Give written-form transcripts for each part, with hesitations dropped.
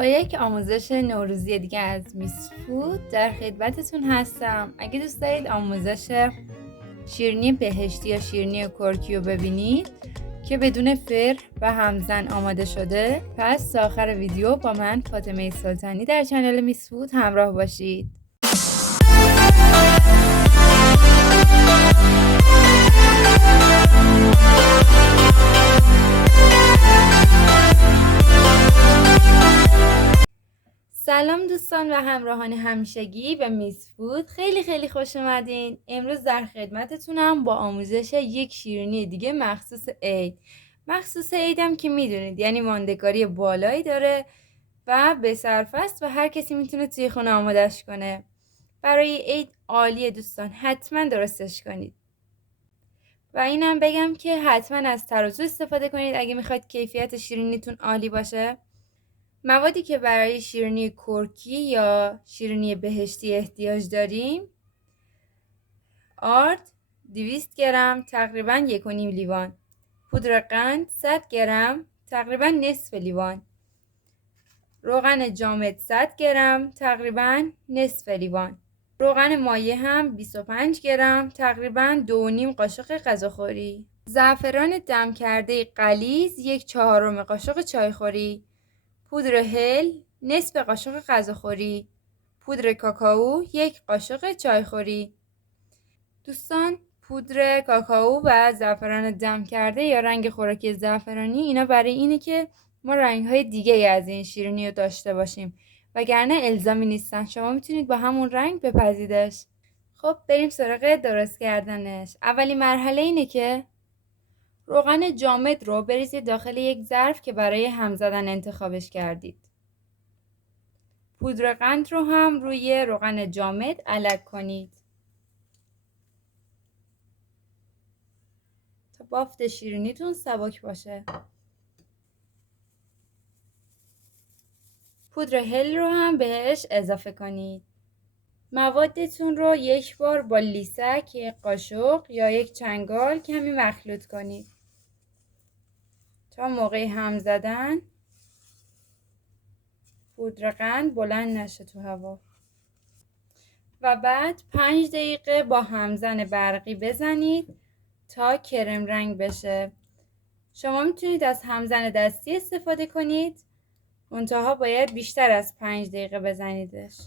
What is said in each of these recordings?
با یک آموزش نوروزی دیگه از میس فود در خدمتتون هستم. اگه دوست دارید آموزش شیرینی بهشتی یا شیرینی کرکی رو ببینید که بدون فر و همزن آماده شده، پس تا آخر ویدیو با من فاطمه سلطانی در چنل میس فود همراه باشید. سلام دوستان و همراهان همیشگی به میس فود، خیلی خوش اومدین. امروز در خدمتتونم با آموزش یک شیرینی دیگه مخصوص عید. مخصوص عیدم که میدونید یعنی ماندگاری بالایی داره و به صرفه است و هر کسی میتونه توی خونه آمادش کنه. برای عید عالیه دوستان، حتما درستش کنید. و اینم بگم که حتما از ترازو استفاده کنید اگه میخواید کیفیت شیرینیتون عالی باشه. موادی که برای شیرینی کرکی یا شیرینی بهشتی احتیاج داریم: آرد 200 گرم تقریبا 1.5 لیوان، پودر قند 100 گرم تقریبا نصف لیوان، روغن جامد 100 گرم تقریبا نصف لیوان، روغن مایع هم 25 گرم تقریبا 2.5 قاشق غذاخوری، زعفران دم کرده غلیظ 1/4 قاشق چایخوری، پودر هل نصف قاشق غذاخوری، پودر کاکائو 1 قاشق چایخوری. دوستان، پودر کاکائو و زعفران دم کرده یا رنگ خوراکی زعفرانی اینا برای اینه که ما رنگ‌های دیگه از این شیرینی رو داشته باشیم، وگرنه الزامی نیستن، شما میتونید با همون رنگ بپزیدش. خب بریم سراغ درست کردنش. اولین مرحله اینه که روغن جامد رو بریزید داخل یک ظرف که برای هم زدن انتخابش کردید. پودر قند رو هم روی روغن جامد علک کنید تا بافت شیرینیتون سبک باشه. پودر هل رو هم بهش اضافه کنید. موادتون رو یک بار با لیسک، یک قاشق یا یک چنگال کمی مخلوط کنید تا موقع هم زدن پودر قند بلند نشه تو هوا. و بعد 5 دقیقه با همزن برقی بزنید تا کرم رنگ بشه. شما میتونید از همزن دستی استفاده کنید، منتها باید بیشتر از 5 دقیقه بزنیدش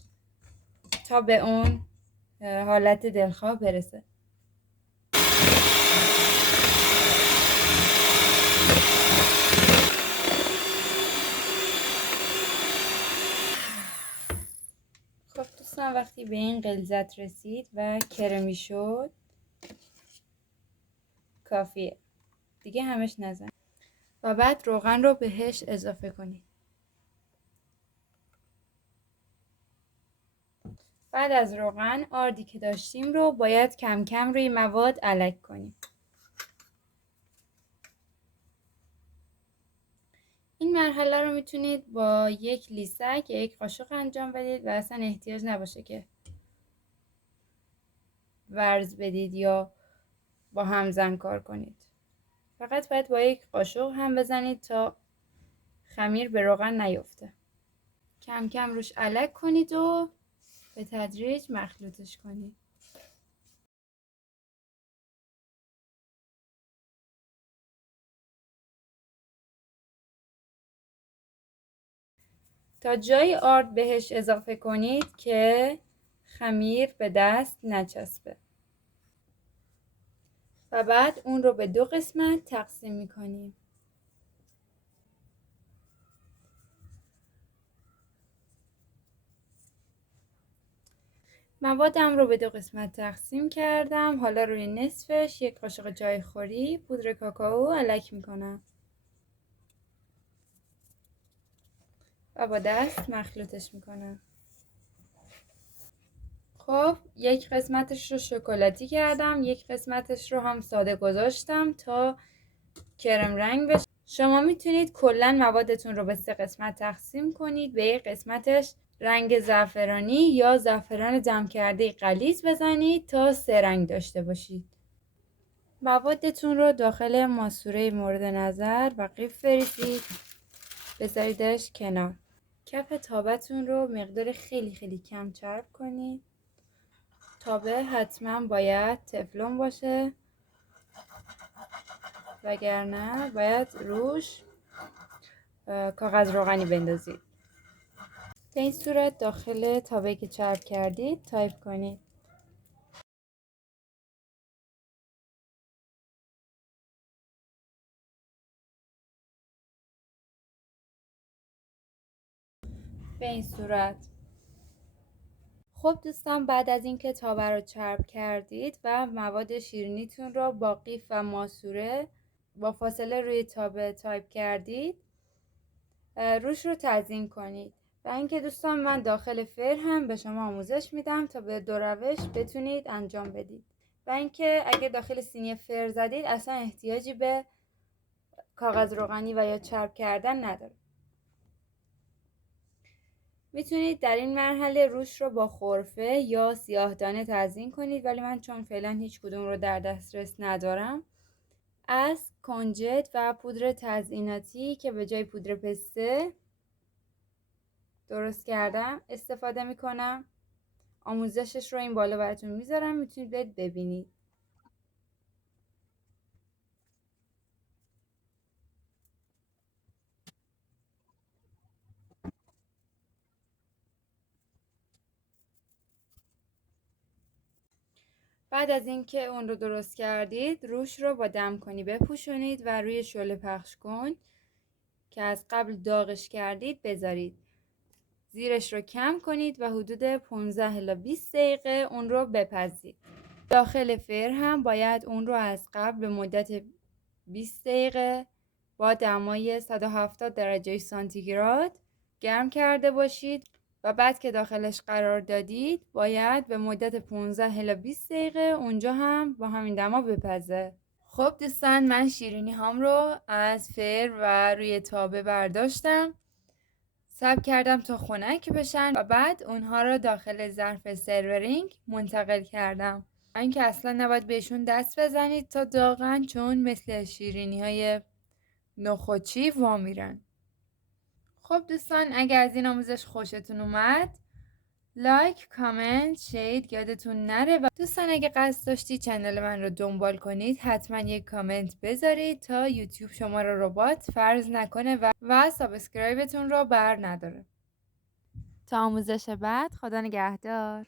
تا به اون حالت دلخواه برسه. خب دوستان، وقتی به این غلظت رسید و کرمی شد کافیه دیگه، همش نزن. و بعد روغن رو بهش اضافه کنید. بعد از روغن آردی که داشتیم رو باید کم کم روی مواد علک کنیم. این مرحله رو میتونید با یک لیسک یا یک قاشق انجام بدید و اصلا احتیاج نباشه که ورز بدید یا با همزن کار کنید. فقط باید با یک قاشق هم بزنید تا خمیر به روغن نیفته. کم کم روش علک کنید و به تدریج مخلوطش کنید. تا جای آرد بهش اضافه کنید که خمیر به دست نچسبه. و بعد اون رو به 2 قسمت تقسیم میکنیم. موادم رو به 2 قسمت تقسیم کردم. حالا روی نصفش 1 قاشق چایخوری پودر کاکائو علک میکنم و با دست مخلوطش میکنم. خب یک قسمتش رو شکلاتی کردم، یک قسمتش رو هم ساده گذاشتم تا کرم رنگ بشه. شما میتونید کلا موادتون رو به 3 قسمت تقسیم کنید، به یک قسمتش رنگ زعفرانی یا زعفران دم کرده غلیظ بزنید تا 3 رنگ داشته باشید. موادتون رو داخل ماسوره مورد نظر و قیف بریزید، بذاریدش کنار. کف تابتون رو مقدار خیلی خیلی کم چرب کنید. تابه حتما باید تفلون باشه وگرنه باید روش کاغذ روغنی بندازید. به این صورت داخل تابه که چرب کردید تایپ کنید. به این صورت. خب دوستان، بعد از اینکه تابه رو چرب کردید و مواد شیرینیتون رو با قیف و ماسوره با فاصله روی تابه تایپ کردید، روش رو تزیین کنید. و اینکه دوستان من داخل فر هم به شما آموزش میدم تا به 2 روش بتونید انجام بدید. و اینکه اگه داخل سینی فر زدید اصلا احتیاجی به کاغذ روغنی و یا چرب کردن نداره. میتونید در این مرحله روش رو با خرفه یا سیاهدانه تزیین کنید، ولی من چون فعلا هیچ کدوم رو در دسترس ندارم از کنجد و پودر تزییناتی که به جای پودر پسته درست کردم استفاده میکنم. آموزشش رو این بالا براتون میذارم، میتونید برید ببینید. بعد از اینکه اون رو درست کردید روش رو با دمکنی بپوشونید و روی شعله پخش کن که از قبل داغش کردید بذارید. زیرش رو کم کنید و حدود 15 الی 20 دقیقه اون رو بپزید. داخل فر هم باید اون رو از قبل به مدت 20 دقیقه با دمای 170 درجه سانتیگراد گرم کرده باشید و بعد که داخلش قرار دادید باید به مدت 15 الی 20 دقیقه اونجا هم با همین دما بپزه. خب دوستان، من شیرینی هام رو از فر و روی تابه برداشتم، صبر کردم تا خنک بشن و بعد اونها رو داخل ظرف سرورینگ منتقل کردم. اینکه اصلا نباید بهشون دست بزنید تا داغن، چون مثل شیرینی های نخودچی وا میرن. خب دوستان، اگر از این آموزش خوشتون اومد لایک، کامنت، شیر یادتون نره. و دوستان اگه قصد داشتید چنل من رو دنبال کنید حتما یک کامنت بذارید تا یوتیوب شما رو ربات فرض نکنه و سابسکرایبتون رو بر نداره. تا آموزش بعد، خدا نگهدار.